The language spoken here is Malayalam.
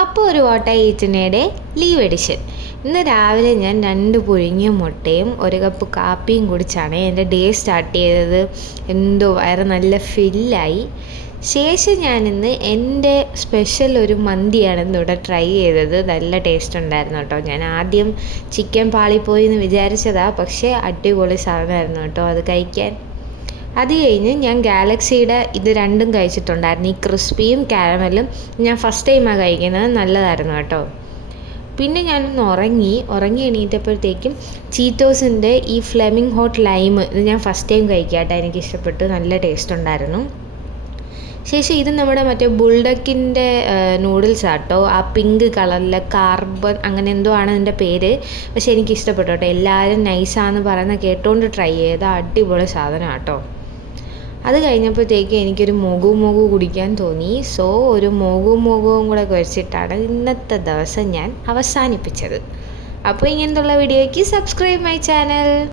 അപ്പോൾ ഒരു വാട്ട് ഐ ഈറ്റിനയുടെ ലീവ് എഡിഷൻ. ഇന്ന് രാവിലെ ഞാൻ 2 പുഴുങ്ങിയ മുട്ടയും 1 കപ്പ് കാപ്പിയും കുടിച്ചാണ് എൻ്റെ ഡേ സ്റ്റാർട്ട് ചെയ്തത്. എന്തോ വയറ് നല്ല ഫില്ലായി. ശേഷം ഞാനിന്ന് എൻ്റെ സ്പെഷ്യൽ ഒരു മന്തിയാണ് ഇന്നിവിടെ ട്രൈ ചെയ്തത്. നല്ല ടേസ്റ്റ് ഉണ്ടായിരുന്നു കേട്ടോ. ഞാൻ ആദ്യം ചിക്കൻ പാളിപ്പോയി എന്ന് വിചാരിച്ചതാണ്, പക്ഷേ അടിപൊളി സാധനമായിരുന്നു കേട്ടോ അത് കഴിക്കാൻ. അത് കഴിഞ്ഞ് ഞാൻ ഗാലക്സിയുടെ ഇത് രണ്ടും കഴിച്ചിട്ടുണ്ടായിരുന്നു. ഈ ക്രിസ്പിയും കാരമലും ഞാൻ ഫസ്റ്റ് ടൈമാണ് കഴിക്കുന്നത്. നല്ലതായിരുന്നു കേട്ടോ. പിന്നെ ഞാനൊന്ന് ഉറങ്ങി എണീറ്റപ്പോഴത്തേക്കും ചീറ്റോസിൻ്റെ ഈ ഫ്ലെമിംഗ് ഹോട്ട് ലൈം ഇത് ഞാൻ ഫസ്റ്റ് ടൈം കഴിക്കാട്ടോ. എനിക്കിഷ്ടപ്പെട്ടു, നല്ല ടേസ്റ്റ് ഉണ്ടായിരുന്നു. ശേഷം ഇത് നമ്മുടെ മറ്റേ ബുൾഡക്കിൻ്റെ നൂഡിൽസ് ആട്ടോ. ആ പിങ്ക് കളറിലെ കാർബൺ അങ്ങനെ എന്തോ ആണ് അതിൻ്റെ പേര്. പക്ഷേ എനിക്കിഷ്ടപ്പെട്ടു കേട്ടോ. എല്ലാവരും നൈസാന്ന് പറയുന്ന കേട്ടുകൊണ്ട് ട്രൈ ചെയ്ത അടിപൊളി സാധനം കേട്ടോ. അത് കഴിഞ്ഞപ്പോഴത്തേക്ക് എനിക്കൊരു മോഗു കുടിക്കാൻ തോന്നി. സോ ഒരു മോഗുവും കൂടെ കഴിച്ചിട്ടാണ് ഇന്നത്തെ ദിവസം ഞാൻ അവസാനിപ്പിച്ചത്. അപ്പോൾ ഇങ്ങനത്തുള്ള വീഡിയോയ്ക്ക് സബ്സ്ക്രൈബ് മൈ ചാനൽ.